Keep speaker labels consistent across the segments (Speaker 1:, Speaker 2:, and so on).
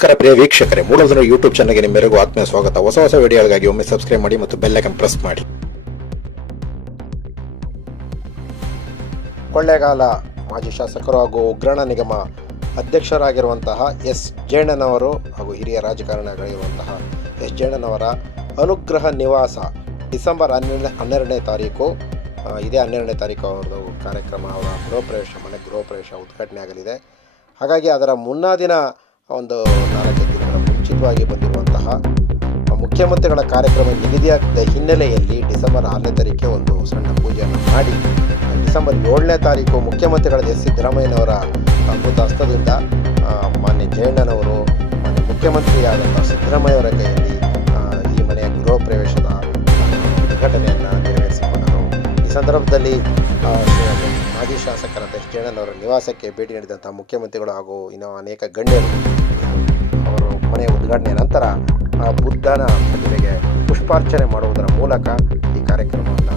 Speaker 1: ನಮಸ್ಕಾರ ಪ್ರಿಯ ವೀಕ್ಷಕರೇ ಮೂಡಲ್ದನ ಯೂಟ್ಯೂಬ್ ಚಾನಲ್ಗೆ ನಿಮ್ಮೆಲ್ಲರಿಗೂ ಆತ್ಮೀಯ ಸ್ವಾಗತ. ಹೊಸ ಹೊಸ ವಿಡಿಯೋಗಳಿಗಾಗಿ ಒಮ್ಮೆ ಸಬ್ಸ್ಕ್ರೈಬ್ ಮಾಡಿ ಮತ್ತು ಬೆಲ್ ಐಕನ್ ಪ್ರೆಸ್ ಮಾಡಿ. ಕೊಳ್ಳೇಗಾಲ ಮಾಜಿ ಶಾಸಕರು ಹಾಗೂ ಉಗ್ರಾಣ ನಿಗಮ ಅಧ್ಯಕ್ಷರಾಗಿರುವಂತಹ ಎಸ್ ಜೇಣ್ಣನವರು ಹಾಗೂ ಹಿರಿಯ ರಾಜಕಾರಣಿಗಳಿರುವಂತಹ ಎಸ್ ಜೇಣ್ಣನವರ ಅನುಗ್ರಹ ನಿವಾಸ ಡಿಸೆಂಬರ್ ಹನ್ನೆರಡು, ಹನ್ನೆರಡನೇ ತಾರೀಕು ಇದೇ ಹನ್ನೆರಡನೇ ತಾರೀಕು ಅವ್ರದ್ದು ಕಾರ್ಯಕ್ರಮ, ಅವರ ಗೃಹ ಪ್ರವೇಶ ಮನೆ ಗೃಹ ಪ್ರವೇಶ ಉದ್ಘಾಟನೆ ಆಗಲಿದೆ. ಹಾಗಾಗಿ ಅದರ ಮುನ್ನಾ ದಿನ ಒಂದು ನಾಲ್ಕೈದು ದಿನಗಳ ಮುಂಚಿತವಾಗಿ ಬಂದಿರುವಂತಹ ಮುಖ್ಯಮಂತ್ರಿಗಳ ಕಾರ್ಯಕ್ರಮ ನಿಗದಿಯಾದ ಹಿನ್ನೆಲೆಯಲ್ಲಿ ಡಿಸೆಂಬರ್ ಆರನೇ ತಾರೀಕೆ ಒಂದು ಸಣ್ಣ ಪೂಜೆಯನ್ನು ಮಾಡಿ, ಡಿಸೆಂಬರ್ ಏಳನೇ ತಾರೀಕು ಮುಖ್ಯಮಂತ್ರಿಗಳ ಎಸ್ ಸಿದ್ದರಾಮಯ್ಯನವರ ಅದ್ಭುತ ಹಸ್ತದಿಂದ ಮಾನ್ಯ ಜಯಣ್ಣನವರು, ಮಾನ್ಯ ಮುಖ್ಯಮಂತ್ರಿಯಾದಂಥ ಸಿದ್ದರಾಮಯ್ಯವರ ಕೈಯಲ್ಲಿ ಈ ಮನೆಯ ಗೃಹ ಪ್ರವೇಶದ ಉದ್ಘಾಟನೆಯನ್ನು ನೆರವೇರಿಸಿಕೊಂಡರು. ಈ ಸಂದರ್ಭದಲ್ಲಿ ಮಾಜಿ ಶಾಸಕರಾದ ಎಸ್ ಜಯಣ್ಣನವರ ನಿವಾಸಕ್ಕೆ ಭೇಟಿ ನೀಡಿದಂಥ ಮುಖ್ಯಮಂತ್ರಿಗಳು ಹಾಗೂ ಇನ್ನೂ ಅನೇಕ ಗಣ್ಯರು ಅವರು ಮನೆಯ ಉದ್ಘಾಟನೆಯ ನಂತರ ಆ ಬುದ್ಧನ ಪ್ರತಿಮೆಗೆ ಪುಷ್ಪಾರ್ಚನೆ ಮಾಡುವುದರ ಮೂಲಕ ಈ ಕಾರ್ಯಕ್ರಮವನ್ನು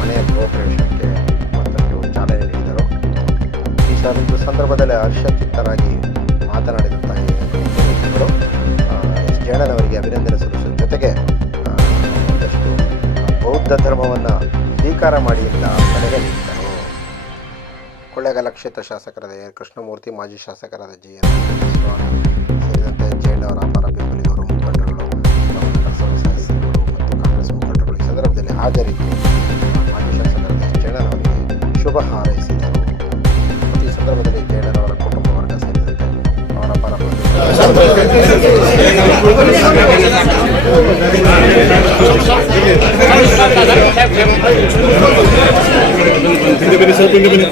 Speaker 1: ಮನೆಯ ಗೃಹ ಪ್ರವೇಶಕ್ಕೆ ಮತ್ತಷ್ಟು ಚಾಲನೆ ನೀಡಿದರು. ಈ ಸಂದ- ಸಂದರ್ಭದಲ್ಲಿ ಹರ್ಷಚಿತ್ತರಾಗಿ ಮಾತನಾಡಿದಂಥ ಈ ಮುಖ್ಯಮಂತ್ರಿಗಳು ಎಸ್ ಜಯಣ್ಣನವರಿಗೆ ಅಭಿನಂದನೆ ಸಲ್ಲಿಸುವ ಜೊತೆಗೆ ಬೌದ್ಧ ಧರ್ಮವನ್ನು ಸ್ವೀಕಾರ ಮಾಡಿ ಅಂತ ನೀಡಿದರು ಕೊಳ್ಳೇಗಾಲ ಕ್ಷೇತ್ರ ಶಾಸಕರಾದ ಎ. ಕೃಷ್ಣಮೂರ್ತಿ, ಮಾಜಿ ಶಾಸಕರಾದ ಜಿ. ಎನ್. ಸೇರಿದಂತೆ ಅವರ ಅಪಾರ ಬೆಂಬಲಿಗರು, ಮುಖಂಡರುಗಳು ನಗರಸಭಾ ಮತ್ತು ಕಾಂಗ್ರೆಸ್ ಮುಖಂಡರುಗಳು ಈ ಸಂದರ್ಭದಲ್ಲಿ ಹಾಜರಿದ್ದು ಮಾಜಿ ಶಾಸಕರಾದ ಎಸ್ ಅವರಿಗೆ ಶುಭ ಹಾರೈಸಿದರು. ಮತ್ತು ಈ ಸಂದರ್ಭದಲ್ಲಿ ಅವರ ಕುಟುಂಬ ವರ್ಗ ಸೇರಿದಂತೆ ಅವರ
Speaker 2: ಬನ್ನಿ ಸೇರ್ಕೊಂಡಿದ್ದೆ ನೀನು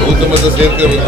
Speaker 2: ಬೌದ್ಧ ಮತ ಸೇರ್ಕೋಬೇಕು